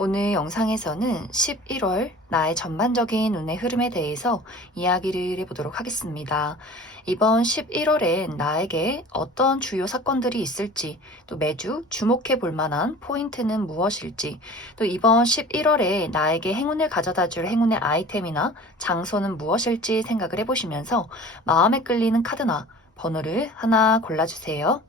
오늘 영상에서는 11월 나의 전반적인 운의 흐름에 대해서 이야기를 해보도록 하겠습니다. 이번 11월엔 나에게 어떤 주요 사건들이 있을지, 또 매주 주목해 볼 만한 포인트는 무엇일지, 또 이번 11월에 나에게 행운을 가져다 줄 행운의 아이템이나 장소는 무엇일지 생각을 해보시면서 마음에 끌리는 카드나 번호를 하나 골라주세요.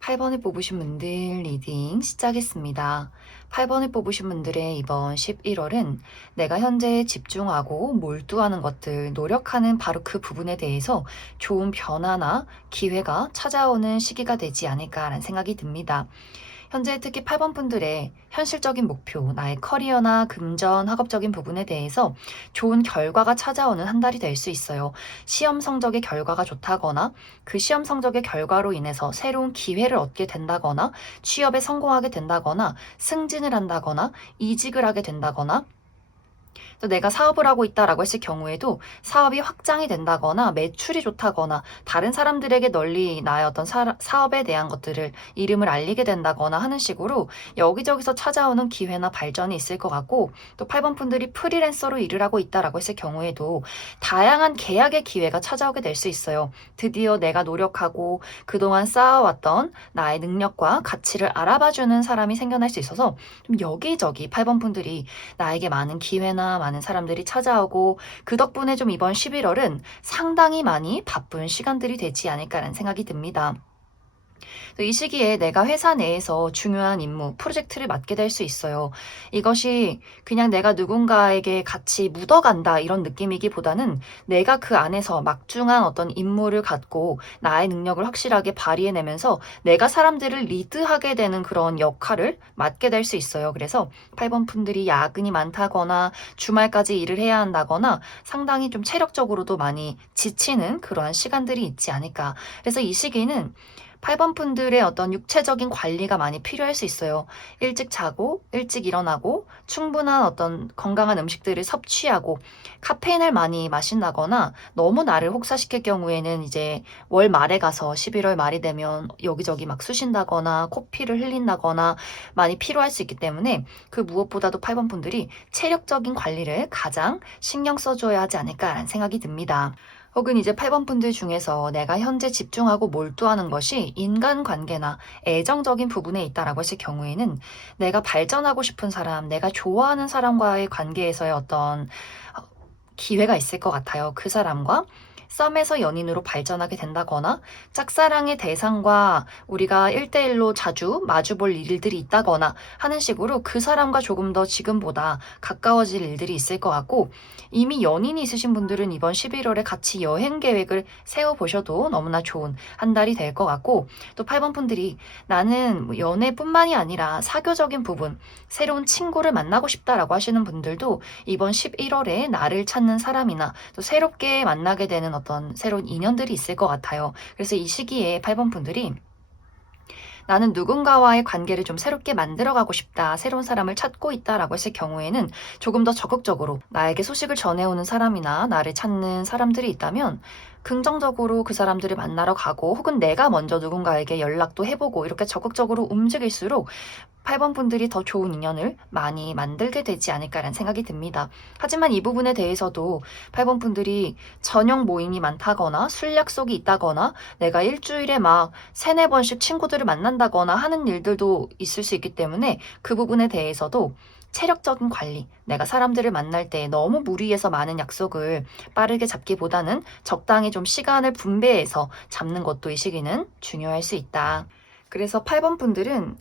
8번을 뽑으신 분들 리딩 시작했습니다. 8번을 뽑으신 분들의 이번 11월은 내가 현재 집중하고 몰두하는 것들, 노력하는 바로 그 부분에 대해서 좋은 변화나 기회가 찾아오는 시기가 되지 않을까라는 생각이 듭니다. 현재 특히 8번 분들의 현실적인 목표, 나의 커리어나 금전, 학업적인 부분에 대해서 좋은 결과가 찾아오는 한 달이 될 수 있어요. 시험 성적의 결과가 좋다거나 그 시험 성적의 결과로 인해서 새로운 기회를 얻게 된다거나 취업에 성공하게 된다거나 승진을 한다거나 이직을 하게 된다거나 또 내가 사업을 하고 있다라고 했을 경우에도 사업이 확장이 된다거나 매출이 좋다거나 다른 사람들에게 널리 나의 어떤 사업에 대한 것들을 이름을 알리게 된다거나 하는 식으로 여기저기서 찾아오는 기회나 발전이 있을 것 같고 또 8번 분들이 프리랜서로 일을 하고 있다라고 했을 경우에도 다양한 계약의 기회가 찾아오게 될 수 있어요. 드디어 내가 노력하고 그동안 쌓아왔던 나의 능력과 가치를 알아봐주는 사람이 생겨날 수 있어서 좀 여기저기 8번 분들이 나에게 많은 기회나 많은 사람들이 찾아오고 그 덕분에 좀 이번 11월은 상당히 많이 바쁜 시간들이 되지 않을까라는 생각이 듭니다. 이 시기에 내가 회사 내에서 중요한 임무, 프로젝트를 맡게 될 수 있어요. 이것이 그냥 내가 누군가에게 같이 묻어간다 이런 느낌이기보다는 내가 그 안에서 막중한 어떤 임무를 갖고 나의 능력을 확실하게 발휘해내면서 내가 사람들을 리드하게 되는 그런 역할을 맡게 될 수 있어요. 그래서 8번 분들이 야근이 많다거나 주말까지 일을 해야 한다거나 상당히 좀 체력적으로도 많이 지치는 그러한 시간들이 있지 않을까. 그래서 이 시기는 8번 분들의 어떤 육체적인 관리가 많이 필요할 수 있어요. 일찍 자고, 일찍 일어나고, 충분한 어떤 건강한 음식들을 섭취하고, 카페인을 많이 마신다거나, 너무 나를 혹사시킬 경우에는 이제 월 말에 가서 11월 말이 되면 여기저기 막 쑤신다거나, 코피를 흘린다거나 많이 필요할 수 있기 때문에 그 무엇보다도 8번 분들이 체력적인 관리를 가장 신경 써줘야 하지 않을까라는 생각이 듭니다. 혹은 이제 8번 분들 중에서 내가 현재 집중하고 몰두하는 것이 인간관계나 애정적인 부분에 있다라고 했을 경우에는 내가 발전하고 싶은 사람, 내가 좋아하는 사람과의 관계에서의 어떤 기회가 있을 것 같아요. 그 사람과 썸에서 연인으로 발전하게 된다거나 짝사랑의 대상과 우리가 1대1로 자주 마주볼 일들이 있다거나 하는 식으로 그 사람과 조금 더 지금보다 가까워질 일들이 있을 것 같고, 이미 연인이 있으신 분들은 이번 11월에 같이 여행 계획을 세워보셔도 너무나 좋은 한 달이 될 것 같고, 또 8번 분들이 나는 뭐 연애뿐만이 아니라 사교적인 부분, 새로운 친구를 만나고 싶다라고 하시는 분들도 이번 11월에 나를 찾는 사람이나 또 새롭게 만나게 되는 어떤 새로운 인연들이 있을 것 같아요. 그래서 이 시기에 8번 분들이 나는 누군가와의 관계를 좀 새롭게 만들어가고 싶다, 새로운 사람을 찾고 있다라고 했을 경우에는 조금 더 적극적으로 나에게 소식을 전해오는 사람이나 나를 찾는 사람들이 있다면 긍정적으로 그 사람들을 만나러 가고, 혹은 내가 먼저 누군가에게 연락도 해보고 이렇게 적극적으로 움직일수록 8번 분들이 더 좋은 인연을 많이 만들게 되지 않을까라는 생각이 듭니다. 하지만 이 부분에 대해서도 8번 분들이 저녁 모임이 많다거나 술 약속이 있다거나 내가 일주일에 막 3-4번씩 친구들을 만난다거나 하는 일들도 있을 수 있기 때문에 그 부분에 대해서도 체력적인 관리, 내가 사람들을 만날 때 너무 무리해서 많은 약속을 빠르게 잡기보다는 적당히 좀 시간을 분배해서 잡는 것도 이 시기는 중요할 수 있다. 그래서 8번 분들은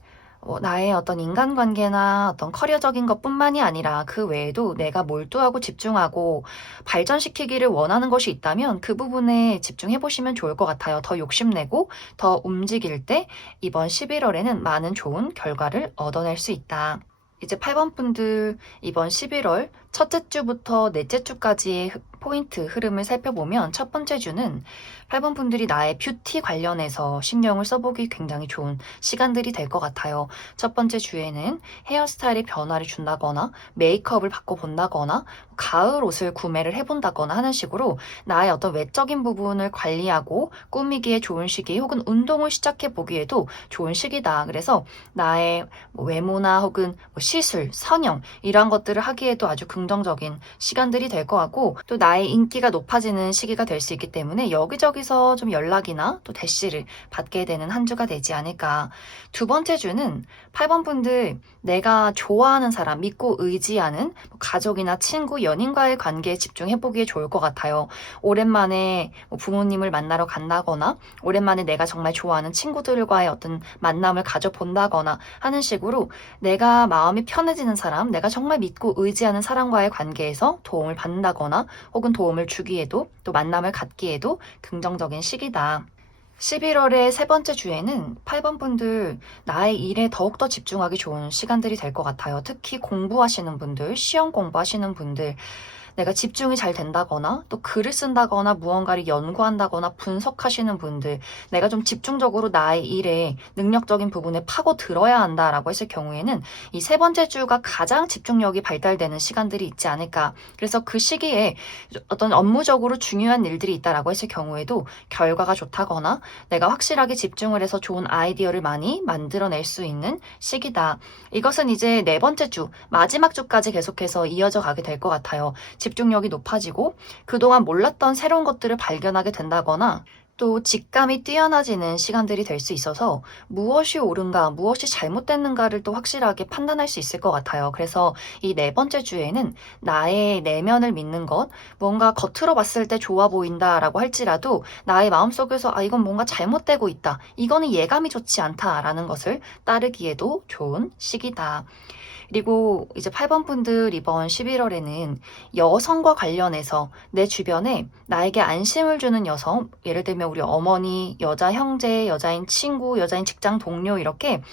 나의 어떤 인간관계나 어떤 커리어적인 것뿐만이 아니라 그 외에도 내가 몰두하고 집중하고 발전시키기를 원하는 것이 있다면 그 부분에 집중해 보시면 좋을 것 같아요. 더 욕심내고 더 움직일 때 이번 11월에는 많은 좋은 결과를 얻어낼 수 있다. 이제 8번 분들 이번 11월 첫째 주부터 넷째 주까지의 포인트 흐름을 살펴보면, 첫 번째 주는 8번 분들이 나의 뷰티 관련해서 신경을 써보기 굉장히 좋은 시간들이 될 것 같아요. 첫 번째 주에는 헤어스타일의 변화를 준다거나 메이크업을 바꿔본다거나 가을 옷을 구매를 해본다거나 하는 식으로 나의 어떤 외적인 부분을 관리하고 꾸미기에 좋은 시기, 혹은 운동을 시작해보기에도 좋은 시기다. 그래서 나의 외모나 혹은 시술, 성형 이러한 것들을 하기에도 아주 긍정적인 시간들이 될 것 같고, 또 나의 인기가 높아지는 시기가 될 수 있기 때문에 여기저기서 좀 연락이나 또 대시를 받게 되는 한 주가 되지 않을까. 두 번째 주는 8번 분들, 내가 좋아하는 사람, 믿고 의지하는 가족이나 친구, 연인과의 관계에 집중해보기에 좋을 것 같아요. 오랜만에 부모님을 만나러 간다거나 오랜만에 내가 정말 좋아하는 친구들과의 어떤 만남을 가져본다거나 하는 식으로 내가 마음이 편해지는 사람, 내가 정말 믿고 의지하는 사람과의 관계에서 도움을 받는다거나 혹은 도움을 주기에도 또 만남을 갖기에도 긍정적인 시기다. 11월의 세 번째 주에는 8번 분들 나의 일에 더욱더 집중하기 좋은 시간들이 될 것 같아요. 특히 공부하시는 분들, 시험 공부하시는 분들, 내가 집중이 잘 된다거나 또 글을 쓴다거나 무언가를 연구한다거나 분석하시는 분들, 내가 좀 집중적으로 나의 일에 능력적인 부분에 파고 들어야 한다라고 했을 경우에는 이 세 번째 주가 가장 집중력이 발달되는 시간들이 있지 않을까. 그래서 그 시기에 어떤 업무적으로 중요한 일들이 있다라고 했을 경우에도 결과가 좋다거나 내가 확실하게 집중을 해서 좋은 아이디어를 많이 만들어낼 수 있는 시기다. 이것은 이제 네 번째 주, 마지막 주까지 계속해서 이어져 가게 될 것 같아요. 집중력이 높아지고 그동안 몰랐던 새로운 것들을 발견하게 된다거나 또 직감이 뛰어나지는 시간들이 될 수 있어서 무엇이 옳은가, 무엇이 잘못됐는가를 또 확실하게 판단할 수 있을 것 같아요. 그래서 이 네 번째 주에는 나의 내면을 믿는 것, 뭔가 겉으로 봤을 때 좋아 보인다라고 할지라도 나의 마음속에서 이건 뭔가 잘못되고 있다, 이거는 예감이 좋지 않다라는 것을 따르기에도 좋은 시기다. 그리고 이제 8번 분들 이번 11월에는 여성과 관련해서 내 주변에 나에게 안심을 주는 여성, 예를 들면 우리 어머니, 여자 형제, 여자인 친구, 여자인 직장 동료, 이렇게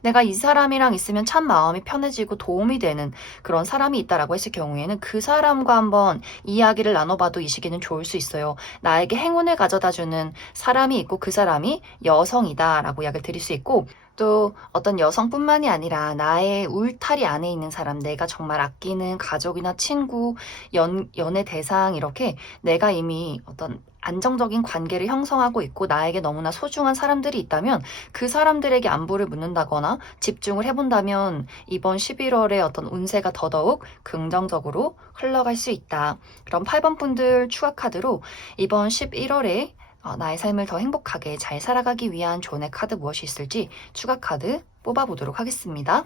내가 이 사람이랑 있으면 참 마음이 편해지고 도움이 되는 그런 사람이 있다라고 했을 경우에는 그 사람과 한번 이야기를 나눠봐도 이 시기는 좋을 수 있어요. 나에게 행운을 가져다주는 사람이 있고 그 사람이 여성이다라고 이야기를 드릴 수 있고, 또 어떤 여성뿐만이 아니라 나의 울타리 안에 있는 사람, 내가 정말 아끼는 가족이나 친구, 연애 대상, 이렇게 내가 이미 어떤 안정적인 관계를 형성하고 있고 나에게 너무나 소중한 사람들이 있다면 그 사람들에게 안부를 묻는다거나 집중을 해본다면 이번 11월에 어떤 운세가 더더욱 긍정적으로 흘러갈 수 있다. 그럼 8번 분들 추가 카드로 이번 11월에 나의 삶을 더 행복하게 잘 살아가기 위한 조언의 카드 무엇이 있을지 추가 카드 뽑아보도록 하겠습니다.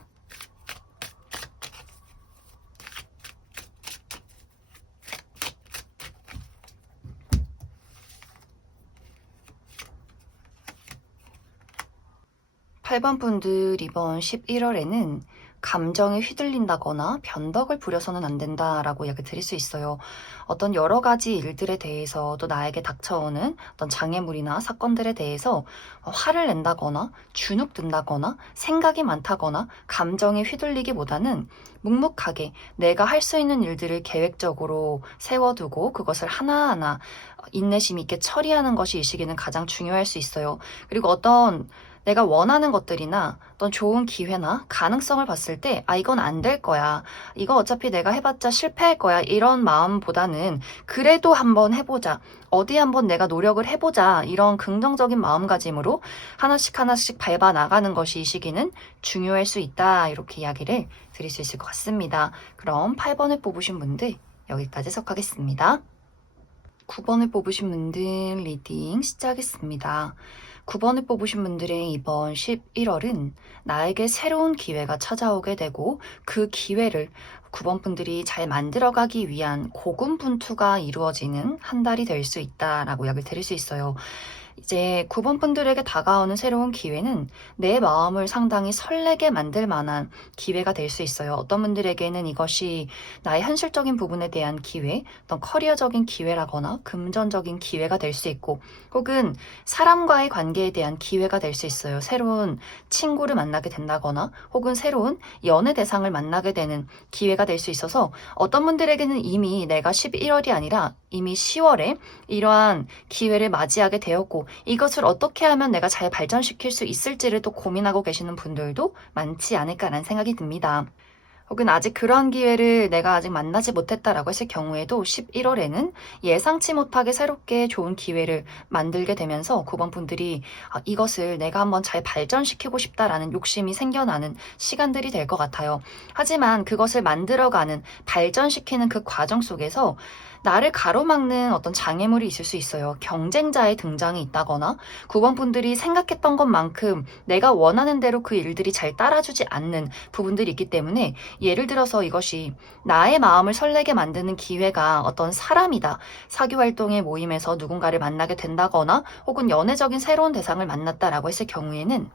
8번 분들 이번 11월에는 감정에 휘둘린다거나 변덕을 부려서는 안 된다라고 이야기 드릴 수 있어요. 어떤 여러 가지 일들에 대해서 또 나에게 닥쳐오는 어떤 장애물이나 사건들에 대해서 화를 낸다거나 주눅든다거나 생각이 많다거나 감정에 휘둘리기보다는 묵묵하게 내가 할 수 있는 일들을 계획적으로 세워두고 그것을 하나하나 인내심 있게 처리하는 것이 이 시기는 가장 중요할 수 있어요. 그리고 어떤 내가 원하는 것들이나 어떤 좋은 기회나 가능성을 봤을 때, 이건 안 될 거야. 이거 어차피 내가 해봤자 실패할 거야. 이런 마음보다는 그래도 한번 해보자. 어디 한번 내가 노력을 해보자. 이런 긍정적인 마음가짐으로 하나씩 하나씩 밟아 나가는 것이 이 시기는 중요할 수 있다. 이렇게 이야기를 드릴 수 있을 것 같습니다. 그럼 8번을 뽑으신 분들 여기까지 해석하겠습니다. 9번을 뽑으신 분들 리딩 시작하겠습니다. 9번을 뽑으신 분들의 이번 11월은 나에게 새로운 기회가 찾아오게 되고 그 기회를 9번 분들이 잘 만들어가기 위한 고군분투가 이루어지는 한 달이 될 수 있다라고 이야기를 드릴 수 있어요. 이제 9번 분들에게 다가오는 새로운 기회는 내 마음을 상당히 설레게 만들 만한 기회가 될 수 있어요. 어떤 분들에게는 이것이 나의 현실적인 부분에 대한 기회, 어떤 커리어적인 기회라거나 금전적인 기회가 될 수 있고, 혹은 사람과의 관계에 대한 기회가 될 수 있어요. 새로운 친구를 만나게 된다거나, 혹은 새로운 연애 대상을 만나게 되는 기회가 될 수 있어서 어떤 분들에게는 이미 내가 11월이 아니라 이미 10월에 이러한 기회를 맞이하게 되었고 이것을 어떻게 하면 내가 잘 발전시킬 수 있을지를 또 고민하고 계시는 분들도 많지 않을까라는 생각이 듭니다. 혹은 아직 그러한 기회를 내가 아직 만나지 못했다라고 했을 경우에도 11월에는 예상치 못하게 새롭게 좋은 기회를 만들게 되면서 9번 분들이 이것을 내가 한번 잘 발전시키고 싶다라는 욕심이 생겨나는 시간들이 될 것 같아요. 하지만 그것을 만들어가는, 발전시키는 그 과정 속에서 나를 가로막는 어떤 장애물이 있을 수 있어요. 경쟁자의 등장이 있다거나 9번 분들이 생각했던 것만큼 내가 원하는 대로 그 일들이 잘 따라주지 않는 부분들이 있기 때문에, 예를 들어서 이것이 나의 마음을 설레게 만드는 기회가 어떤 사람이다. 사교활동의 모임에서 누군가를 만나게 된다거나 혹은 연애적인 새로운 대상을 만났다라고 했을 경우에는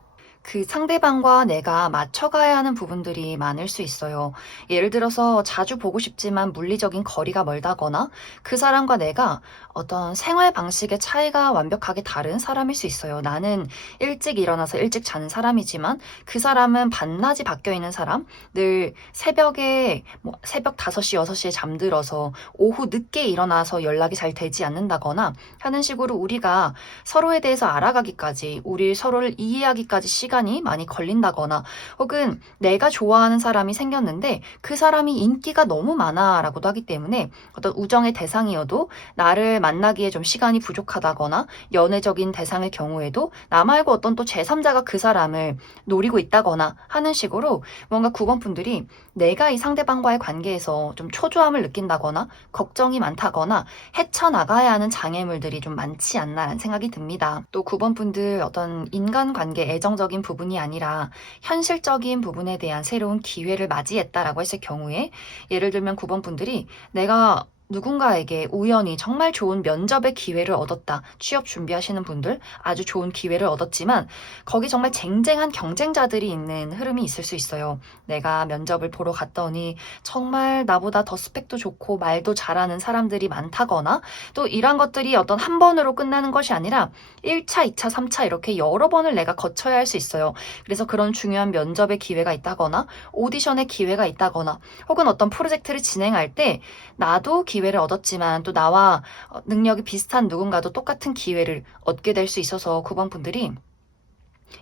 그 상대방과 내가 맞춰가야 하는 부분들이 많을 수 있어요. 예를 들어서 자주 보고 싶지만 물리적인 거리가 멀다거나 그 사람과 내가 어떤 생활 방식의 차이가 완벽하게 다른 사람일 수 있어요. 나는 일찍 일어나서 일찍 자는 사람이지만 그 사람은 반낮이 바뀌어 있는 사람, 늘 새벽에 새벽 5시, 6시에 잠들어서 오후 늦게 일어나서 연락이 잘 되지 않는다거나 하는 식으로 우리가 서로에 대해서 알아가기까지, 우리 서로를 이해하기까지 시간이 많이 걸린다거나, 혹은 내가 좋아하는 사람이 생겼는데 그 사람이 인기가 너무 많아라고도 하기 때문에 어떤 우정의 대상이어도 나를 만나기에 좀 시간이 부족하다거나, 연애적인 대상의 경우에도 나 말고 어떤 또 제3자가 그 사람을 노리고 있다거나 하는 식으로 뭔가 9번 분들이 내가 이 상대방과의 관계에서 좀 초조함을 느낀다거나 걱정이 많다거나 헤쳐나가야 하는 장애물들이 좀 많지 않나라는 생각이 듭니다. 또 9번 분들 어떤 인간관계, 애정적인 부분이 아니라 현실적인 부분에 대한 새로운 기회를 맞이했다라고 했을 경우에, 예를 들면 9번 분들이 내가 누군가에게 우연히 정말 좋은 면접의 기회를 얻었다. 취업 준비하시는 분들 아주 좋은 기회를 얻었지만 거기 정말 쟁쟁한 경쟁자들이 있는 흐름이 있을 수 있어요. 내가 면접을 보러 갔더니 정말 나보다 더 스펙도 좋고 말도 잘하는 사람들이 많다거나, 또 이런 것들이 어떤 한 번으로 끝나는 것이 아니라 1차, 2차, 3차 이렇게 여러 번을 내가 거쳐야 할 수 있어요. 그래서 그런 중요한 면접의 기회가 있다거나 오디션의 기회가 있다거나, 혹은 어떤 프로젝트를 진행할 때 나도 기회를 얻었지만 또 나와 능력이 비슷한 누군가도 똑같은 기회를 얻게 될 수 있어서 9번 분들이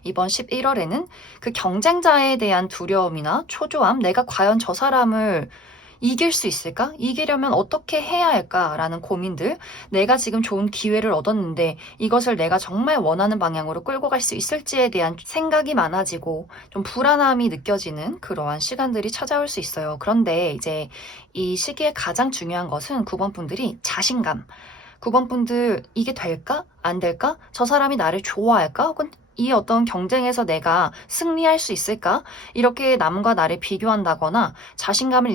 이번 11월에는 그 경쟁자에 대한 두려움이나 초조함, 내가 과연 저 사람을 이길 수 있을까? 이기려면 어떻게 해야 할까라는 고민들, 내가 지금 좋은 기회를 얻었는데 이것을 내가 정말 원하는 방향으로 끌고 갈 수 있을지에 대한 생각이 많아지고 좀 불안함이 느껴지는 그러한 시간들이 찾아올 수 있어요. 그런데 이제 이 시기에 가장 중요한 것은 9번 분들이 자신감. 9번 분들 이게 될까? 안 될까? 저 사람이 나를 좋아할까? 혹은 이 어떤 경쟁에서 내가 승리할 수 있을까? 이렇게 남과 나를 비교한다거나 자신감을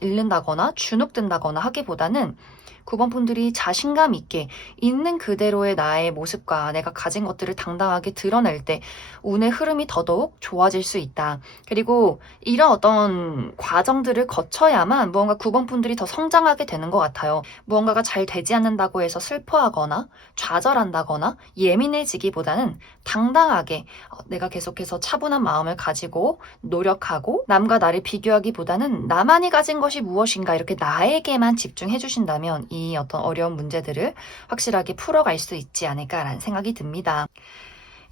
잃는다거나 주눅든다거나 하기보다는 9번 분들이 자신감 있게 있는 그대로의 나의 모습과 내가 가진 것들을 당당하게 드러낼 때 운의 흐름이 더더욱 좋아질 수 있다. 그리고 이런 어떤 과정들을 거쳐야만 무언가 9번 분들이 더 성장하게 되는 것 같아요. 무언가가 잘 되지 않는다고 해서 슬퍼하거나 좌절한다거나 예민해지기보다는 당당하게 내가 계속해서 차분한 마음을 가지고 노력하고 남과 나를 비교하기보다는 나만이 가진 것이 무엇인가 이렇게 나에게만 집중해 주신다면 이 어떤 어려운 문제들을 확실하게 풀어갈 수 있지 않을까라는 생각이 듭니다.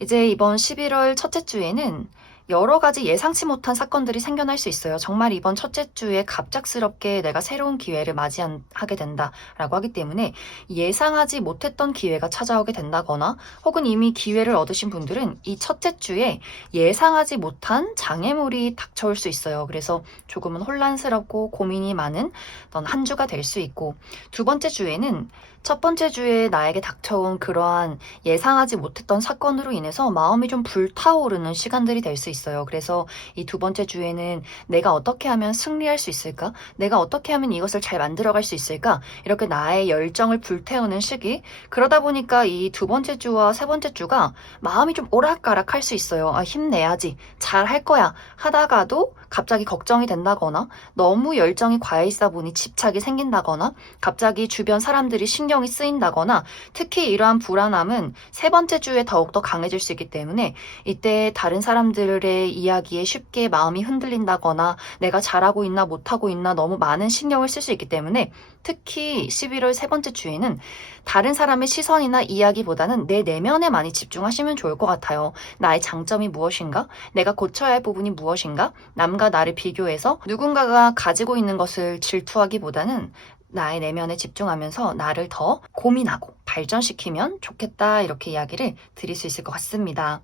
이제 이번 11월 첫째 주에는 여러 가지 예상치 못한 사건들이 생겨날 수 있어요. 정말 이번 첫째 주에 갑작스럽게 내가 새로운 기회를 맞이하게 된다라고 하기 때문에 예상하지 못했던 기회가 찾아오게 된다거나 혹은 이미 기회를 얻으신 분들은 이 첫째 주에 예상하지 못한 장애물이 닥쳐올 수 있어요. 그래서 조금은 혼란스럽고 고민이 많은 어떤 한 주가 될 수 있고 두 번째 주에는 첫 번째 주에 나에게 닥쳐온 그러한 예상하지 못했던 사건으로 인해서 마음이 좀 불타오르는 시간들이 될 수 있어요. 그래서 이 두 번째 주에는 내가 어떻게 하면 승리할 수 있을까? 내가 어떻게 하면 이것을 잘 만들어갈 수 있을까? 이렇게 나의 열정을 불태우는 시기. 그러다 보니까 이 두 번째 주와 세 번째 주가 마음이 좀 오락가락 할 수 있어요. 아, 힘내야지. 잘 할 거야. 하다가도 갑자기 걱정이 된다거나 너무 열정이 과해 있다 보니 집착이 생긴다거나 갑자기 주변 사람들이 신경이 쓰인다거나 특히 이러한 불안함은 세 번째 주에 더욱더 강해질 수 있기 때문에 이때 다른 사람들의 이야기에 쉽게 마음이 흔들린다거나 내가 잘하고 있나 못하고 있나 너무 많은 신경을 쓸 수 있기 때문에 특히 11월 세 번째 주에는 다른 사람의 시선이나 이야기보다는 내 내면에 많이 집중하시면 좋을 것 같아요. 나의 장점이 무엇인가? 내가 고쳐야 할 부분이 무엇인가? 남과 나를 비교해서 누군가가 가지고 있는 것을 질투하기보다는 나의 내면에 집중하면서 나를 더 고민하고 발전시키면 좋겠다 이렇게 이야기를 드릴 수 있을 것 같습니다.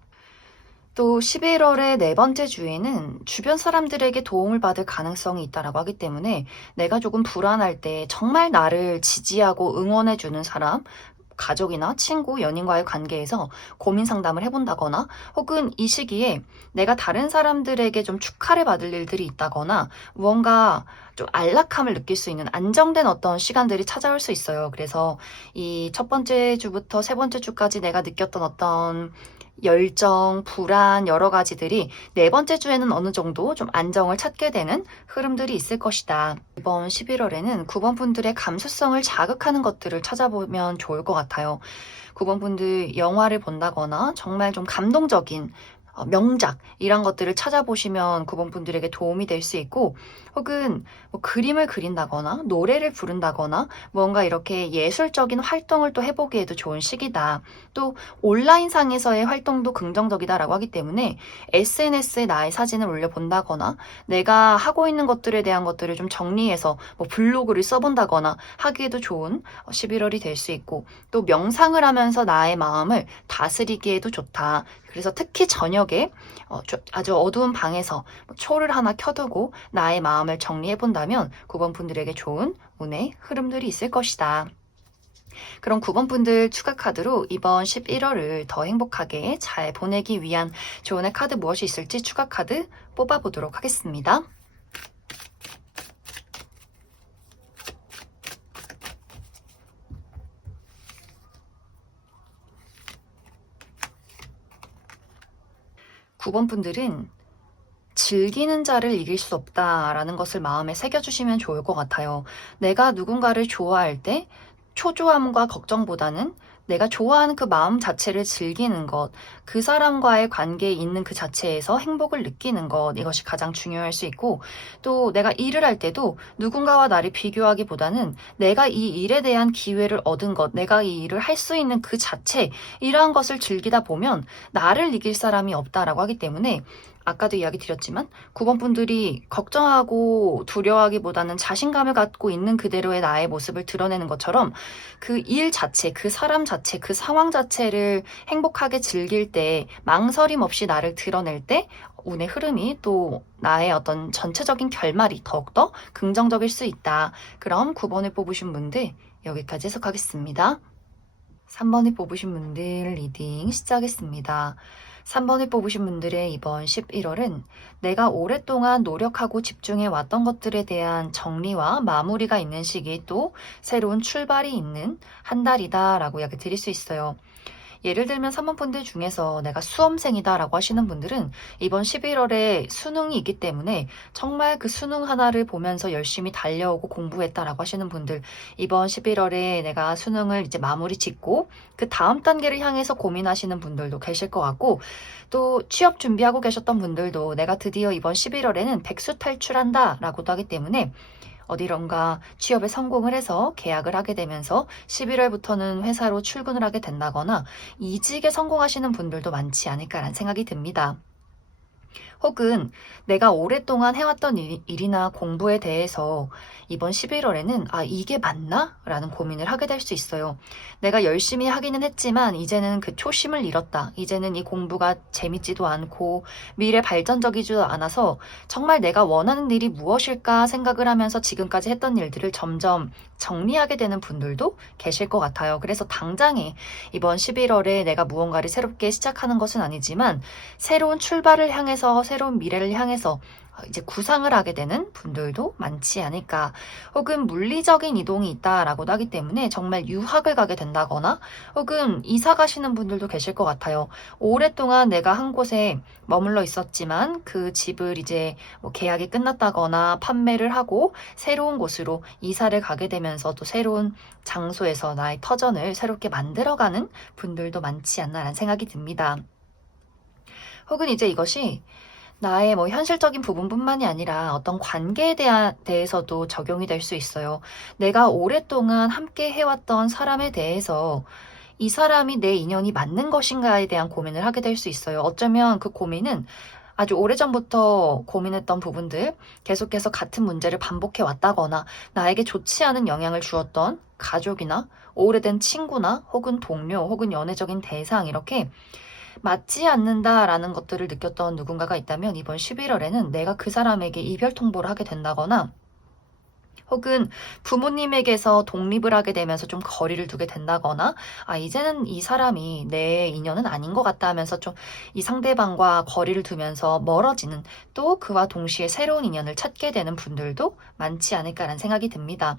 또 11월의 네 번째 주에는 주변 사람들에게 도움을 받을 가능성이 있다라고 하기 때문에 내가 조금 불안할 때 정말 나를 지지하고 응원해주는 사람, 가족이나 친구, 연인과의 관계에서 고민 상담을 해본다거나 혹은 이 시기에 내가 다른 사람들에게 좀 축하를 받을 일들이 있다거나 무언가 좀 안락함을 느낄 수 있는 안정된 어떤 시간들이 찾아올 수 있어요. 그래서 이 첫 번째 주부터 세 번째 주까지 내가 느꼈던 어떤 열정, 불안 여러 가지들이 네 번째 주에는 어느 정도 좀 안정을 찾게 되는 흐름들이 있을 것이다. 이번 11월에는 9번 분들의 감수성을 자극하는 것들을 찾아보면 좋을 것 같아요. 9번 분들 영화를 본다거나 정말 좀 감동적인 명작 이런 것들을 찾아보시면 9번 분들에게 도움이 될 수 있고 혹은 뭐 그림을 그린다거나 노래를 부른다거나 뭔가 이렇게 예술적인 활동을 또 해보기에도 좋은 시기다. 또 온라인상에서의 활동도 긍정적이다라고 하기 때문에 SNS에 나의 사진을 올려본다거나 내가 하고 있는 것들에 대한 것들을 좀 정리해서 뭐 블로그를 써본다거나 하기에도 좋은 11월이 될 수 있고 또 명상을 하면서 나의 마음을 다스리기에도 좋다. 그래서 특히 저녁에 아주 어두운 방에서 초를 하나 켜두고 나의 마음을 정리해 본다면 9번 분들에게 좋은 운의 흐름들이 있을 것이다. 그럼 9번 분들 추가 카드로 이번 11월을 더 행복하게 잘 보내기 위한 조언의 카드 무엇이 있을지 추가 카드 뽑아보도록 하겠습니다. 9번 분들은 즐기는 자를 이길 수 없다라는 것을 마음에 새겨주시면 좋을 것 같아요. 내가 누군가를 좋아할 때 초조함과 걱정보다는 내가 좋아하는 그 마음 자체를 즐기는 것, 그 사람과의 관계에 있는 그 자체에서 행복을 느끼는 것, 이것이 가장 중요할 수 있고, 또 내가 일을 할 때도 누군가와 나를 비교하기보다는 내가 이 일에 대한 기회를 얻은 것, 내가 이 일을 할 수 있는 그 자체, 이러한 것을 즐기다 보면 나를 이길 사람이 없다라고 하기 때문에 아까도 이야기 드렸지만 9번 분들이 걱정하고 두려워하기보다는 자신감을 갖고 있는 그대로의 나의 모습을 드러내는 것처럼 그 일 자체, 그 사람 자체, 그 상황 자체를 행복하게 즐길 때 망설임 없이 나를 드러낼 때 운의 흐름이 또 나의 어떤 전체적인 결말이 더욱더 긍정적일 수 있다. 그럼 9번을 뽑으신 분들 여기까지 해석하겠습니다. 3번을 뽑으신 분들 리딩 시작하겠습니다. 3번을 뽑으신 분들의 이번 11월은 내가 오랫동안 노력하고 집중해 왔던 것들에 대한 정리와 마무리가 있는 시기, 또 새로운 출발이 있는 한 달이다 라고 이야기 드릴 수 있어요. 예를 들면 3번 분들 중에서 내가 수험생이다 라고 하시는 분들은 이번 11월에 수능이 있기 때문에 정말 그 수능 하나를 보면서 열심히 달려오고 공부했다 라고 하시는 분들, 이번 11월에 내가 수능을 이제 마무리 짓고 그 다음 단계를 향해서 고민하시는 분들도 계실 것 같고, 또 취업 준비하고 계셨던 분들도 내가 드디어 이번 11월에는 백수 탈출한다 라고도 하기 때문에 어디론가 취업에 성공을 해서 계약을 하게 되면서 11월부터는 회사로 출근을 하게 된다거나 이직에 성공하시는 분들도 많지 않을까라는 생각이 듭니다. 혹은 내가 오랫동안 해왔던 일이나 공부에 대해서 이번 11월에는 이게 맞나? 라는 고민을 하게 될 수 있어요. 내가 열심히 하기는 했지만 이제는 그 초심을 잃었다. 이제는 이 공부가 재밌지도 않고 미래 발전적이지도 않아서 정말 내가 원하는 일이 무엇일까 생각을 하면서 지금까지 했던 일들을 점점 정리하게 되는 분들도 계실 것 같아요. 그래서 당장에 이번 11월에 내가 무언가를 새롭게 시작하는 것은 아니지만 새로운 출발을 향해서, 새로운 미래를 향해서 이제 구상을 하게 되는 분들도 많지 않을까. 혹은 물리적인 이동이 있다라고도 하기 때문에 정말 유학을 가게 된다거나 혹은 이사 가시는 분들도 계실 것 같아요. 오랫동안 내가 한 곳에 머물러 있었지만 그 집을 이제 뭐 계약이 끝났다거나 판매를 하고 새로운 곳으로 이사를 가게 되면서 또 새로운 장소에서 나의 터전을 새롭게 만들어가는 분들도 많지 않나라는 생각이 듭니다. 혹은 이제 이것이 나의 뭐 현실적인 부분뿐만이 아니라 어떤 관계에 대해서도 적용이 될 수 있어요. 내가 오랫동안 함께 해왔던 사람에 대해서 이 사람이 내 인연이 맞는 것인가에 대한 고민을 하게 될 수 있어요. 어쩌면 그 고민은 아주 오래전부터 고민했던 부분들, 계속해서 같은 문제를 반복해 왔다거나 나에게 좋지 않은 영향을 주었던 가족이나 오래된 친구나 혹은 동료 혹은 연애적인 대상, 이렇게 맞지 않는다라는 것들을 느꼈던 누군가가 있다면 이번 11월에는 내가 그 사람에게 이별 통보를 하게 된다거나 혹은 부모님에게서 독립을 하게 되면서 좀 거리를 두게 된다거나 이제는 이 사람이 내 인연은 아닌 것 같다 하면서 좀 이 상대방과 거리를 두면서 멀어지는, 또 그와 동시에 새로운 인연을 찾게 되는 분들도 많지 않을까라는 생각이 듭니다.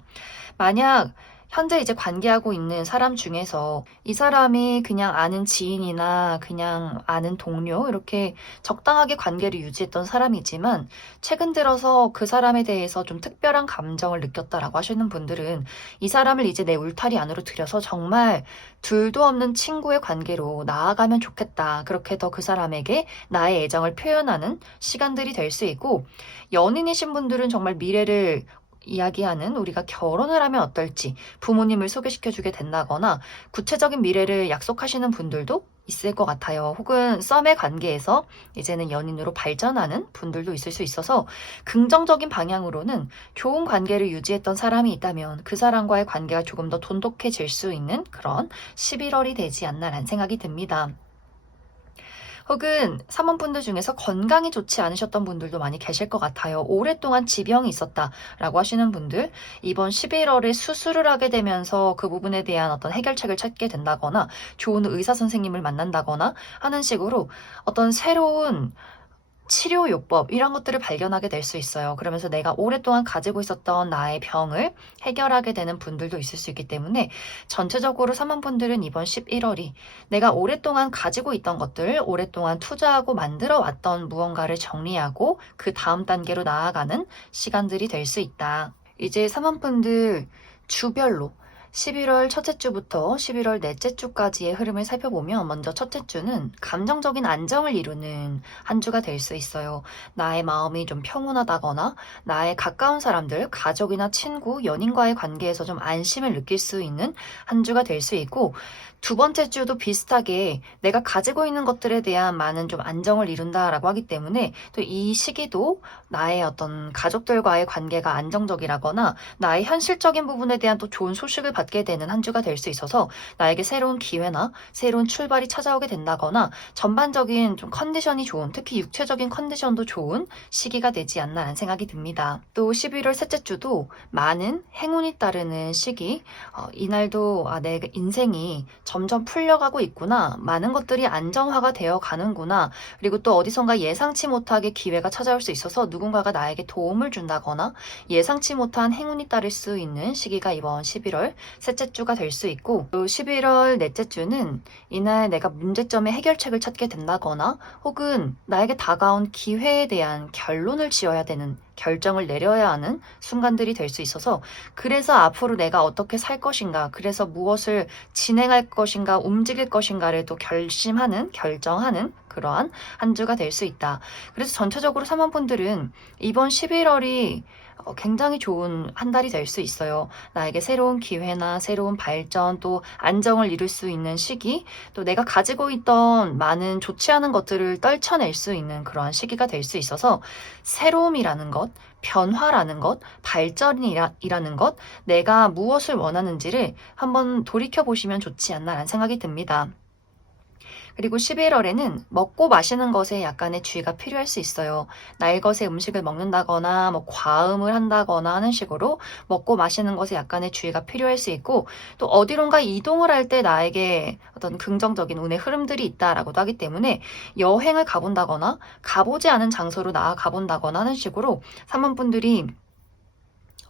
만약 현재 이제 관계하고 있는 사람 중에서 이 사람이 그냥 아는 지인이나 그냥 아는 동료, 이렇게 적당하게 관계를 유지했던 사람이지만 최근 들어서 그 사람에 대해서 좀 특별한 감정을 느꼈다라고 하시는 분들은 이 사람을 이제 내 울타리 안으로 들여서 정말 둘도 없는 친구의 관계로 나아가면 좋겠다. 그렇게 더 그 사람에게 나의 애정을 표현하는 시간들이 될 수 있고, 연인이신 분들은 정말 미래를 이야기하는, 우리가 결혼을 하면 어떨지 부모님을 소개시켜주게 된다거나 구체적인 미래를 약속하시는 분들도 있을 것 같아요. 혹은 썸의 관계에서 이제는 연인으로 발전하는 분들도 있을 수 있어서 긍정적인 방향으로는 좋은 관계를 유지했던 사람이 있다면 그 사람과의 관계가 조금 더 돈독해질 수 있는 그런 11월이 되지 않나라는 생각이 듭니다. 혹은 사모분들 중에서 건강이 좋지 않으셨던 분들도 많이 계실 것 같아요. 오랫동안 지병이 있었다라고 하시는 분들, 이번 11월에 수술을 하게 되면서 그 부분에 대한 어떤 해결책을 찾게 된다거나 좋은 의사 선생님을 만난다거나 하는 식으로 어떤 새로운 치료요법, 이런 것들을 발견하게 될 수 있어요. 그러면서 내가 오랫동안 가지고 있었던 나의 병을 해결하게 되는 분들도 있을 수 있기 때문에 전체적으로 사모분들은 이번 11월이 내가 오랫동안 가지고 있던 것들, 오랫동안 투자하고 만들어 왔던 무언가를 정리하고 그 다음 단계로 나아가는 시간들이 될 수 있다. 이제 사모분들 주별로 11월 첫째 주부터 11월 넷째 주까지의 흐름을 살펴보면, 먼저 첫째 주는 감정적인 안정을 이루는 한 주가 될 수 있어요. 나의 마음이 좀 평온하다거나 나의 가까운 사람들, 가족이나 친구, 연인과의 관계에서 좀 안심을 느낄 수 있는 한 주가 될 수 있고, 두 번째 주도 비슷하게 내가 가지고 있는 것들에 대한 많은 좀 안정을 이룬다라고 하기 때문에 또 이 시기도 나의 어떤 가족들과의 관계가 안정적이라거나 나의 현실적인 부분에 대한 또 좋은 소식을 받게 되는 한 주가 될 수 있어서 나에게 새로운 기회나 새로운 출발이 찾아오게 된다거나 전반적인 좀 컨디션이 좋은, 특히 육체적인 컨디션도 좋은 시기가 되지 않나 하는 생각이 듭니다. 또 11월 셋째 주도 많은 행운이 따르는 시기, 이날도 내 인생이 점점 풀려가고 있구나, 많은 것들이 안정화가 되어 가는구나, 그리고 또 어디선가 예상치 못하게 기회가 찾아올 수 있어서 누군가가 나에게 도움을 준다거나 예상치 못한 행운이 따를 수 있는 시기가 이번 11월 셋째 주가 될 수 있고, 또 11월 넷째 주는 이날 내가 문제점의 해결책을 찾게 된다거나 혹은 나에게 다가온 기회에 대한 결론을 지어야 되는, 결정을 내려야 하는 순간들이 될 수 있어서, 그래서 앞으로 내가 어떻게 살 것인가, 그래서 무엇을 진행할 것인가, 움직일 것인가를 또 결정하는 그러한 한 주가 될 수 있다. 그래서 전체적으로 3번 분들은 이번 11월이 굉장히 좋은 한 달이 될 수 있어요. 나에게 새로운 기회나 새로운 발전, 또 안정을 이룰 수 있는 시기, 또 내가 가지고 있던 많은 좋지 않은 것들을 떨쳐낼 수 있는 그러한 시기가 될 수 있어서, 새로움이라는 것, 변화라는 것, 발전이라는 것, 내가 무엇을 원하는지를 한번 돌이켜보시면 좋지 않나라는 생각이 듭니다. 그리고 11월에는 먹고 마시는 것에 약간의 주의가 필요할 수 있어요. 날것의 음식을 먹는다거나 과음을 한다거나 하는 식으로 먹고 마시는 것에 약간의 주의가 필요할 수 있고, 또 어디론가 이동을 할 때 나에게 어떤 긍정적인 운의 흐름들이 있다라고도 하기 때문에 여행을 가본다거나 가보지 않은 장소로 나아가 본다거나 하는 식으로 3번 분들이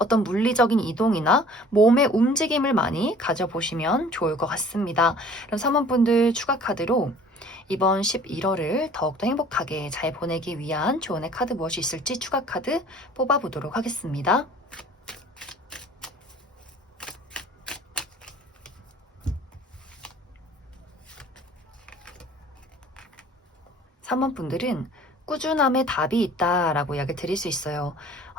어떤 물리적인 이동이나 몸의 움직임을 많이 가져보시면 좋을 것 같습니다. 그럼 3번 분들 추가 카드로 이번 11월을 더욱더 행복하게 잘 보내기 위한 조언의 카드 무엇이 있을지 추가 카드 뽑아보도록 하겠습니다. 3번 분들은 꾸준함에 답이 있다라고 이야기를 드릴 수 있어요.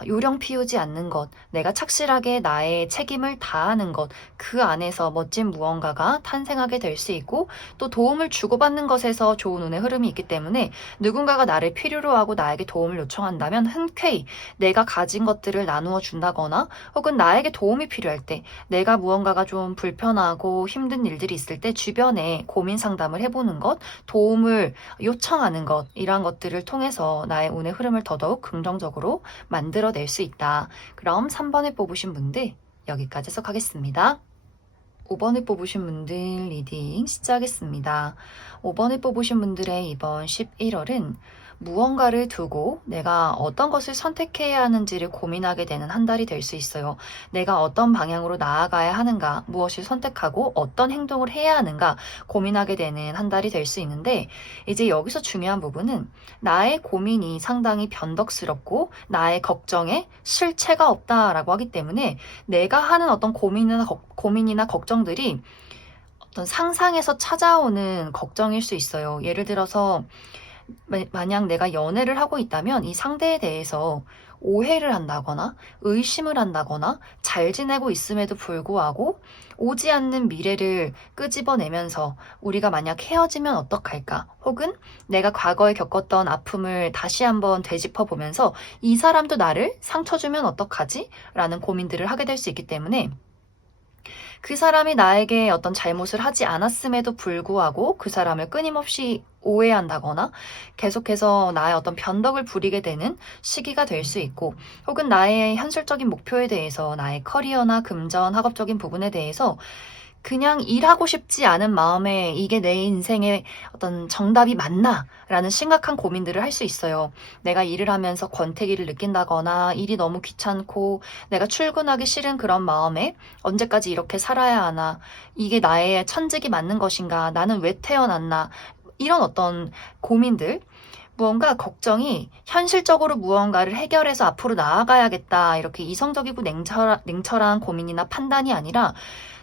요령 피우지 않는 것, 내가 착실하게 나의 책임을 다하는 것, 그 안에서 멋진 무언가가 탄생하게 될 수 있고, 또 도움을 주고받는 것에서 좋은 운의 흐름이 있기 때문에 누군가가 나를 필요로 하고 나에게 도움을 요청한다면 흔쾌히 내가 가진 것들을 나누어 준다거나, 혹은 나에게 도움이 필요할 때, 내가 무언가가 좀 불편하고 힘든 일들이 있을 때 주변에 고민 상담을 해보는 것, 도움을 요청하는 것, 이러한 것들을 통해서 나의 운의 흐름을 더더욱 긍정적으로 만들어낼 수 있다. 그럼 3번을 뽑으신 분들 여기까지 해석하겠습니다. 5번을 뽑으신 분들 리딩 시작하겠습니다. 5번을 뽑으신 분들의 이번 11월은 무언가를 두고 내가 어떤 것을 선택해야 하는지를 고민하게 되는 한 달이 될 수 있어요. 내가 어떤 방향으로 나아가야 하는가, 무엇을 선택하고 어떤 행동을 해야 하는가 고민하게 되는 한 달이 될 수 있는데, 이제 여기서 중요한 부분은 나의 고민이 상당히 변덕스럽고 나의 걱정에 실체가 없다라고 하기 때문에 내가 하는 어떤 고민이나 걱정들이 어떤 상상에서 찾아오는 걱정일 수 있어요. 예를 들어서 만약 내가 연애를 하고 있다면 이 상대에 대해서 오해를 한다거나 의심을 한다거나 잘 지내고 있음에도 불구하고 오지 않는 미래를 끄집어내면서 우리가 만약 헤어지면 어떡할까? 혹은 내가 과거에 겪었던 아픔을 다시 한번 되짚어 보면서 이 사람도 나를 상처 주면 어떡하지? 라는 고민들을 하게 될 수 있기 때문에, 그 사람이 나에게 어떤 잘못을 하지 않았음에도 불구하고 그 사람을 끊임없이 오해한다거나 계속해서 나의 어떤 변덕을 부리게 되는 시기가 될 수 있고, 혹은 나의 현실적인 목표에 대해서, 나의 커리어나 금전, 학업적인 부분에 대해서 그냥 일하고 싶지 않은 마음에 이게 내 인생의 어떤 정답이 맞나? 라는 심각한 고민들을 할 수 있어요. 내가 일을 하면서 권태기를 느낀다거나 일이 너무 귀찮고 내가 출근하기 싫은 그런 마음에 언제까지 이렇게 살아야 하나? 이게 나의 천직이 맞는 것인가? 나는 왜 태어났나? 이런 어떤 고민들, 무언가 걱정이 현실적으로 무언가를 해결해서 앞으로 나아가야겠다, 이렇게 이성적이고 냉철한 고민이나 판단이 아니라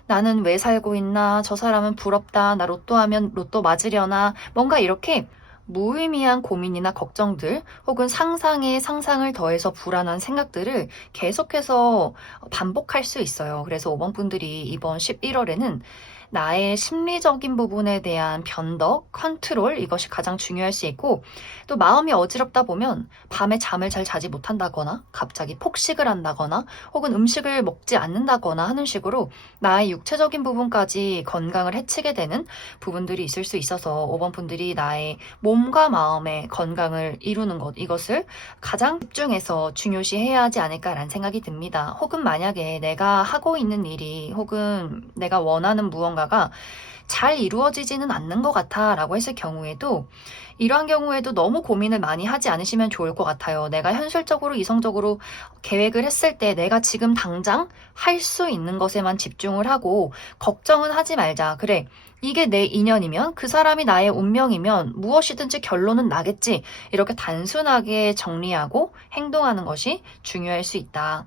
나는 왜 살고 있나, 저 사람은 부럽다, 나 로또 하면 로또 맞으려나, 뭔가 이렇게 무의미한 고민이나 걱정들, 혹은 상상에 상상을 더해서 불안한 생각들을 계속해서 반복할 수 있어요. 그래서 5번 분들이 이번 11월에는 나의 심리적인 부분에 대한 변덕, 컨트롤 이것이 가장 중요할 수 있고 또 마음이 어지럽다 보면 밤에 잠을 잘 자지 못한다거나 갑자기 폭식을 한다거나 혹은 음식을 먹지 않는다거나 하는 식으로 나의 육체적인 부분까지 건강을 해치게 되는 부분들이 있을 수 있어서 5번 분들이 나의 몸과 마음의 건강을 이루는 것 이것을 가장 집중해서 중요시해야 하지 않을까라는 생각이 듭니다. 혹은 만약에 내가 하고 있는 일이 혹은 내가 원하는 무언가가 잘 이루어지지는 않는 것 같아 라고 했을 경우에도 이러한 경우에도 너무 고민을 많이 하지 않으시면 좋을 것 같아요. 내가 현실적으로 이성적으로 계획을 했을 때 내가 지금 당장 할 수 있는 것에만 집중을 하고 걱정은 하지 말자. 그래. 이게 내 인연이면 그 사람이 나의 운명이면 무엇이든지 결론은 나겠지. 이렇게 단순하게 정리하고 행동하는 것이 중요할 수 있다.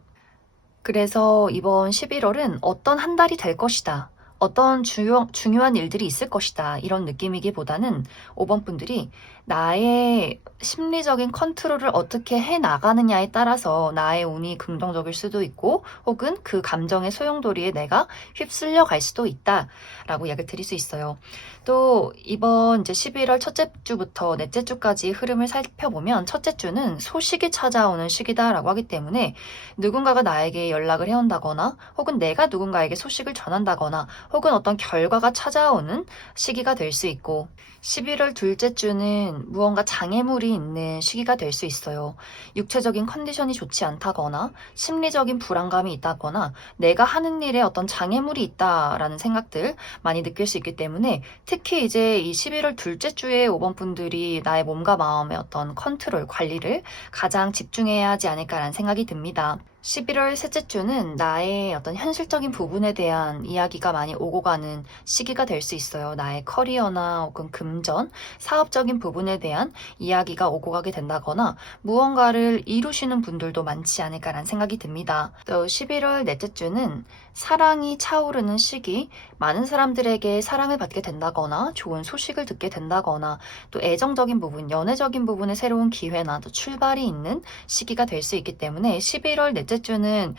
그래서 이번 11월은 어떤 한 달이 될 것이다. 어떤 중요한 일들이 있을 것이다. 이런 느낌이기보다는 5번 분들이 나의 심리적인 컨트롤을 어떻게 해 나가느냐에 따라서 나의 운이 긍정적일 수도 있고 혹은 그 감정의 소용돌이에 내가 휩쓸려 갈 수도 있다라고 이야기를 드릴 수 있어요. 또 이번 이제 11월 첫째 주부터 넷째 주까지 흐름을 살펴보면 첫째 주는 소식이 찾아오는 시기다라고 하기 때문에 누군가가 나에게 연락을 해온다거나 혹은 내가 누군가에게 소식을 전한다거나 혹은 어떤 결과가 찾아오는 시기가 될 수 있고 11월 둘째 주는 무언가 장애물이 있는 시기가 될 수 있어요. 육체적인 컨디션이 좋지 않다거나 심리적인 불안감이 있다거나 내가 하는 일에 어떤 장애물이 있다라는 생각들 많이 느낄 수 있기 때문에 특히 이제 이 11월 둘째 주에 5번 분들이 나의 몸과 마음의 어떤 컨트롤, 관리를 가장 집중해야 하지 않을까라는 생각이 듭니다. 11월 셋째 주는 나의 어떤 현실적인 부분에 대한 이야기가 많이 오고 가는 시기가 될 수 있어요. 나의 커리어나 혹은 금전, 사업적인 부분에 대한 이야기가 오고 가게 된다거나 무언가를 이루시는 분들도 많지 않을까라는 생각이 듭니다. 또 11월 넷째 주는 사랑이 차오르는 시기, 많은 사람들에게 사랑을 받게 된다거나 좋은 소식을 듣게 된다거나 또 애정적인 부분, 연애적인 부분에 새로운 기회나 또 출발이 있는 시기가 될 수 있기 때문에 11월 넷째 주는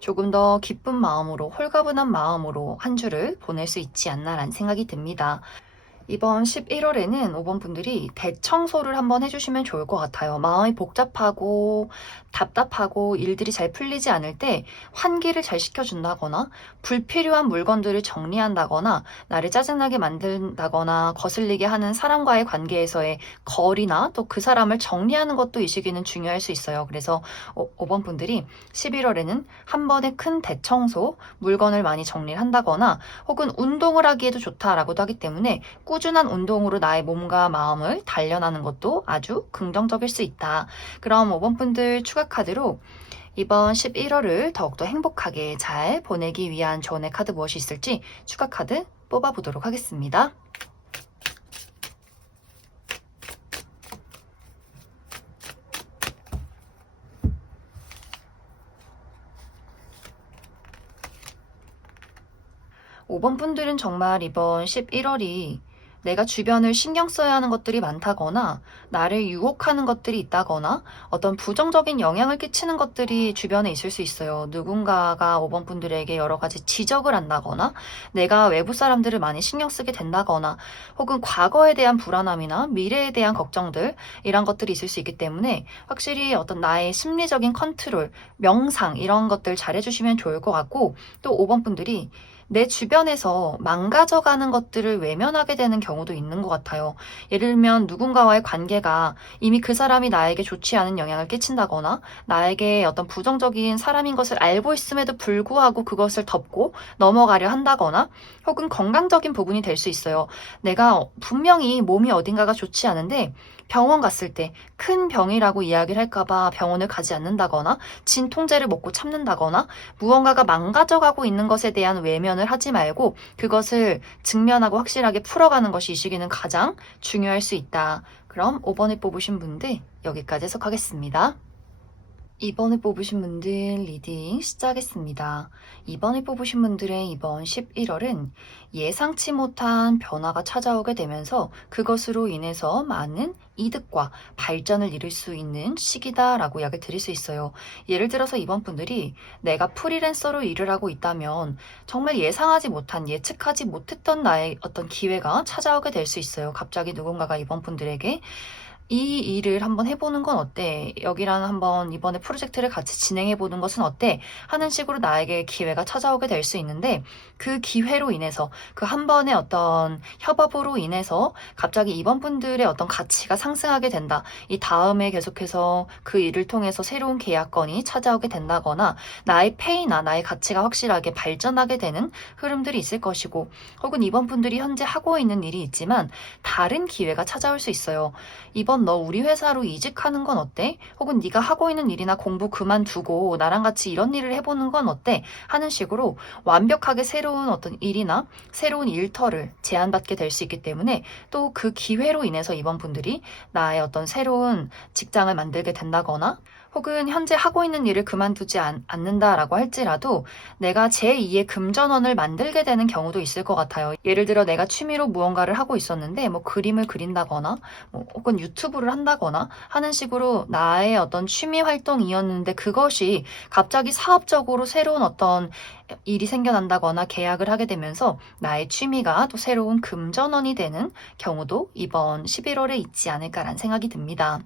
조금 더 기쁜 마음으로 홀가분한 마음으로 한 주를 보낼 수 있지 않나라는 생각이 듭니다. 이번 11월에는 5번 분들이 대청소를 한번 해주시면 좋을 것 같아요. 마음이 복잡하고 답답하고 일들이 잘 풀리지 않을 때 환기를 잘 시켜준다거나 불필요한 물건들을 정리한다거나 나를 짜증나게 만든다거나 거슬리게 하는 사람과의 관계에서의 거리나 또 그 사람을 정리하는 것도 이 시기는 중요할 수 있어요. 그래서 5번 분들이 11월에는 한 번에 큰 대청소, 물건을 많이 정리를 한다거나 혹은 운동을 하기에도 좋다라고도 하기 때문에 꾸준한 운동으로 나의 몸과 마음을 단련하는 것도 아주 긍정적일 수 있다. 그럼 5번 분들 추가 카드로 이번 11월을 더욱더 행복하게 잘 보내기 위한 조언의 카드 무엇이 있을지 추가 카드 뽑아보도록 하겠습니다. 5번 분들은 정말 이번 11월이 내가 주변을 신경 써야 하는 것들이 많다거나 나를 유혹하는 것들이 있다거나 어떤 부정적인 영향을 끼치는 것들이 주변에 있을 수 있어요. 누군가가 5번 분들에게 여러 가지 지적을 한다거나 내가 외부 사람들을 많이 신경 쓰게 된다거나 혹은 과거에 대한 불안함이나 미래에 대한 걱정들 이런 것들이 있을 수 있기 때문에 확실히 어떤 나의 심리적인 컨트롤, 명상 이런 것들 잘 해주시면 좋을 것 같고 또 5번 분들이 내 주변에서 망가져가는 것들을 외면하게 되는 경우도 있는 것 같아요. 예를 들면 누군가와의 관계가 이미 그 사람이 나에게 좋지 않은 영향을 끼친다거나 나에게 어떤 부정적인 사람인 것을 알고 있음에도 불구하고 그것을 덮고 넘어가려 한다거나 혹은 건강적인 부분이 될 수 있어요. 내가 분명히 몸이 어딘가가 좋지 않은데 병원 갔을 때 큰 병이라고 이야기를 할까봐 병원을 가지 않는다거나 진통제를 먹고 참는다거나 무언가가 망가져가고 있는 것에 대한 외면을 하지 말고 그것을 직면하고 확실하게 풀어가는 것이 이 시기는 가장 중요할 수 있다. 그럼 5번을 뽑으신 분들 여기까지 해석하겠습니다. 이번에 뽑으신 분들 리딩 시작하겠습니다. 이번에 뽑으신 분들의 이번 11월은 예상치 못한 변화가 찾아오게 되면서 그것으로 인해서 많은 이득과 발전을 이룰 수 있는 시기다라고 이야기 드릴 수 있어요. 예를 들어서 이번 분들이 내가 프리랜서로 일을 하고 있다면 정말 예상하지 못한, 예측하지 못했던 나의 어떤 기회가 찾아오게 될 수 있어요. 갑자기 누군가가 이번 분들에게 이 일을 한번 해보는 건 어때? 여기랑 한번 이번에 프로젝트를 같이 진행해보는 것은 어때? 하는 식으로 나에게 기회가 찾아오게 될 수 있는데 그 기회로 인해서 그 한 번의 어떤 협업으로 인해서 갑자기 이번 분들의 어떤 가치가 상승하게 된다. 이 다음에 계속해서 그 일을 통해서 새로운 계약건이 찾아오게 된다거나 나의 페이나 나의 가치가 확실하게 발전하게 되는 흐름들이 있을 것이고 혹은 이번 분들이 현재 하고 있는 일이 있지만 다른 기회가 찾아올 수 있어요. 이번 너 우리 회사로 이직하는 건 어때? 혹은 네가 하고 있는 일이나 공부 그만두고 나랑 같이 이런 일을 해보는 건 어때? 하는 식으로 완벽하게 새로운 어떤 일이나 새로운 일터를 제안받게 될 수 있기 때문에 또 그 기회로 인해서 이번 분들이 나의 어떤 새로운 직장을 만들게 된다거나 혹은 현재 하고 있는 일을 그만두지 않는다라고 할지라도 내가 제2의 금전원을 만들게 되는 경우도 있을 것 같아요. 예를 들어 내가 취미로 무언가를 하고 있었는데 뭐 그림을 그린다거나 뭐 혹은 유튜브를 한다거나 하는 식으로 나의 어떤 취미 활동이었는데 그것이 갑자기 사업적으로 새로운 어떤 일이 생겨난다거나 계약을 하게 되면서 나의 취미가 또 새로운 금전원이 되는 경우도 이번 11월에 있지 않을까라는 생각이 듭니다.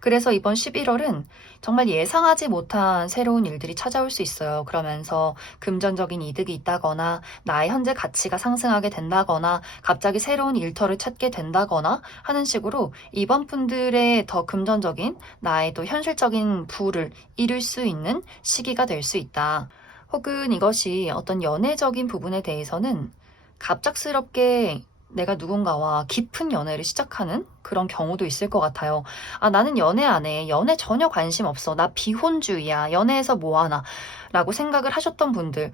그래서 이번 11월은 정말 예상하지 못한 새로운 일들이 찾아올 수 있어요. 그러면서 금전적인 이득이 있다거나 나의 현재 가치가 상승하게 된다거나 갑자기 새로운 일터를 찾게 된다거나 하는 식으로 이번 분들의 더 금전적인 나의 또 현실적인 부를 이룰 수 있는 시기가 될 수 있다. 혹은 이것이 어떤 연애적인 부분에 대해서는 갑작스럽게 내가 누군가와 깊은 연애를 시작하는 그런 경우도 있을 것 같아요. 아, 나는 연애 안 해. 연애 전혀 관심 없어. 나 비혼주의야. 연애에서 뭐 하나. 라고 생각을 하셨던 분들,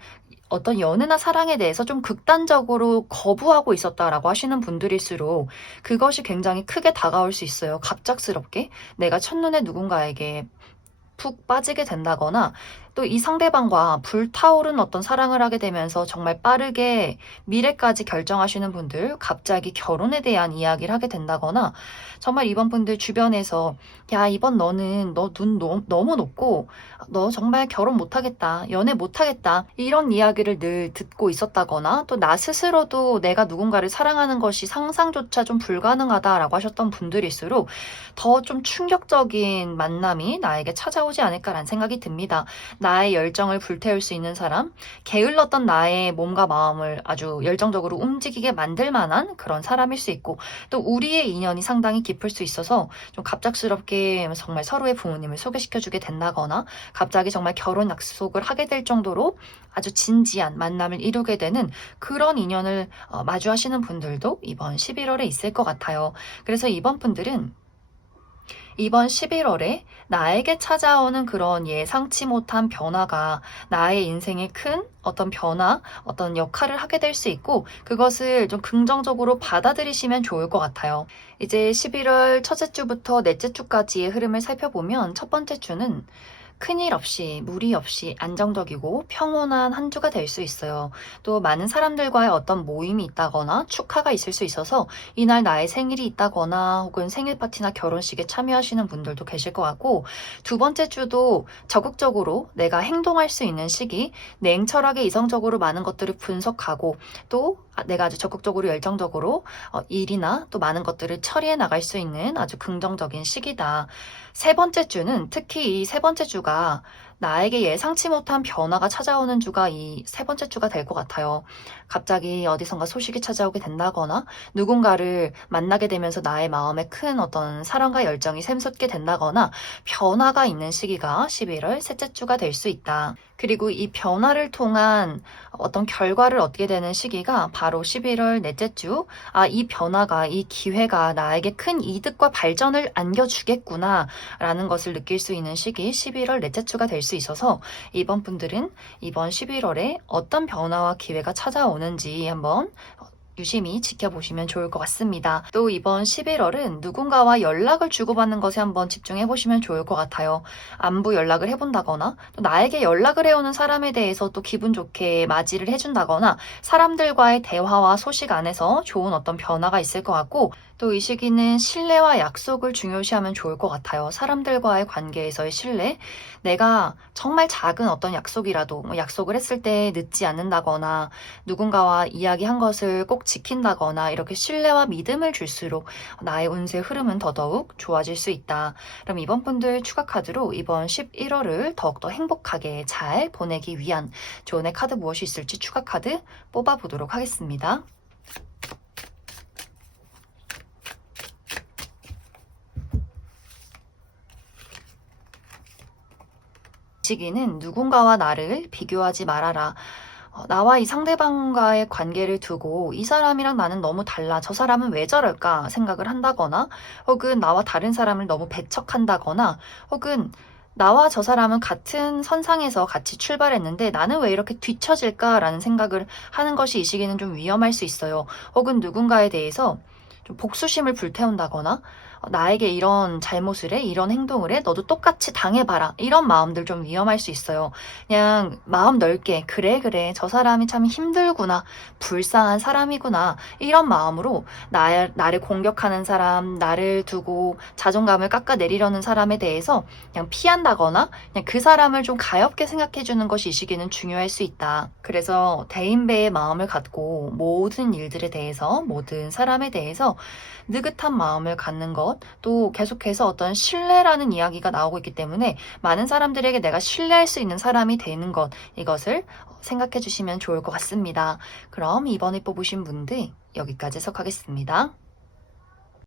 어떤 연애나 사랑에 대해서 좀 극단적으로 거부하고 있었다라고 하시는 분들일수록 그것이 굉장히 크게 다가올 수 있어요. 갑작스럽게 내가 첫눈에 누군가에게 푹 빠지게 된다거나 또 이 상대방과 불타오른 어떤 사랑을 하게 되면서 정말 빠르게 미래까지 결정하시는 분들, 갑자기 결혼에 대한 이야기를 하게 된다거나 정말 이번 분들 주변에서 야, 이번 너는 너 눈 너무 높고 너 정말 결혼 못하겠다, 연애 못하겠다 이런 이야기를 늘 듣고 있었다거나 또 나 스스로도 내가 누군가를 사랑하는 것이 상상조차 좀 불가능하다라고 하셨던 분들일수록 더 좀 충격적인 만남이 나에게 찾아오지 않을까라는 생각이 듭니다. 나의 열정을 불태울 수 있는 사람, 게을렀던 나의 몸과 마음을 아주 열정적으로 움직이게 만들 만한 그런 사람일 수 있고, 또 우리의 인연이 상당히 깊을 수 있어서 좀 갑작스럽게 정말 서로의 부모님을 소개시켜주게 된다거나, 갑자기 정말 결혼 약속을 하게 될 정도로 아주 진지한 만남을 이루게 되는 그런 인연을 마주하시는 분들도 이번 11월에 있을 것 같아요. 그래서 이번 분들은 이번 11월에 나에게 찾아오는 그런 예상치 못한 변화가 나의 인생에 큰 어떤 변화, 어떤 역할을 하게 될 수 있고 그것을 좀 긍정적으로 받아들이시면 좋을 것 같아요. 이제 11월 첫째 주부터 넷째 주까지의 흐름을 살펴보면 첫 번째 주는 큰일 없이 무리 없이 안정적이고 평온한 한 주가 될 수 있어요. 또 많은 사람들과의 어떤 모임이 있다거나 축하가 있을 수 있어서 이날 나의 생일이 있다거나 혹은 생일 파티나 결혼식에 참여하시는 분들도 계실 것 같고 두 번째 주도 적극적으로 내가 행동할 수 있는 시기, 냉철하게 이성적으로 많은 것들을 분석하고 또 내가 아주 적극적으로 열정적으로 일이나 또 많은 것들을 처리해 나갈 수 있는 아주 긍정적인 시기다. 세 번째 주는 특히 이 세 번째 주가 나에게 예상치 못한 변화가 찾아오는 주가 이 세 번째 주가 될 것 같아요. 갑자기 어디선가 소식이 찾아오게 된다거나 누군가를 만나게 되면서 나의 마음에 큰 어떤 사랑과 열정이 샘솟게 된다거나 변화가 있는 시기가 11월 셋째 주가 될 수 있다. 그리고 이 변화를 통한 어떤 결과를 얻게 되는 시기가 바로 11월 넷째 주. 아, 이 변화가, 이 기회가 나에게 큰 이득과 발전을 안겨주겠구나 라는 것을 느낄 수 있는 시기 11월 넷째 주가 될 수 있어서 이번 분들은 이번 11월에 어떤 변화와 기회가 찾아오는지 한번 유심히 지켜보시면 좋을 것 같습니다. 또 이번 11월은 누군가와 연락을 주고받는 것에 한번 집중해보시면 좋을 것 같아요. 안부 연락을 해본다거나 또 나에게 연락을 해오는 사람에 대해서 또 기분 좋게 맞이를 해준다거나 사람들과의 대화와 소식 안에서 좋은 어떤 변화가 있을 것 같고 또 이 시기는 신뢰와 약속을 중요시하면 좋을 것 같아요. 사람들과의 관계에서의 신뢰, 내가 정말 작은 어떤 약속이라도 뭐 약속을 했을 때 늦지 않는다거나 누군가와 이야기한 것을 꼭 지킨다거나 이렇게 신뢰와 믿음을 줄수록 나의 운세 흐름은 더더욱 좋아질 수 있다. 그럼 이번 분들 추가 카드로 이번 11월을 더욱더 행복하게 잘 보내기 위한 조언의 카드 무엇이 있을지 추가 카드 뽑아보도록 하겠습니다. 시기는 누군가와 나를 비교하지 말아라. 나와 이 상대방과의 관계를 두고 이 사람이랑 나는 너무 달라. 저 사람은 왜 저럴까 생각을 한다거나 혹은 나와 다른 사람을 너무 배척한다거나 혹은 나와 저 사람은 같은 선상에서 같이 출발했는데 나는 왜 이렇게 뒤처질까라는 생각을 하는 것이 이 시기는 좀 위험할 수 있어요. 혹은 누군가에 대해서 좀 복수심을 불태운다거나 나에게 이런 잘못을 해, 이런 행동을 해, 너도 똑같이 당해봐라. 이런 마음들 좀 위험할 수 있어요. 그냥 마음 넓게, 그래, 그래, 저 사람이 참 힘들구나, 불쌍한 사람이구나, 이런 마음으로 나를 공격하는 사람, 나를 두고 자존감을 깎아내리려는 사람에 대해서 그냥 피한다거나, 그냥 그 사람을 좀 가엽게 생각해주는 것이 이 시기는 중요할 수 있다. 그래서 대인배의 마음을 갖고 모든 일들에 대해서, 모든 사람에 대해서 느긋한 마음을 갖는 것, 또 계속해서 어떤 신뢰라는 이야기가 나오고 있기 때문에 많은 사람들에게 내가 신뢰할 수 있는 사람이 되는 것, 이것을 생각해 주시면 좋을 것 같습니다. 그럼 이번에 뽑으신 분들 여기까지 해석하겠습니다.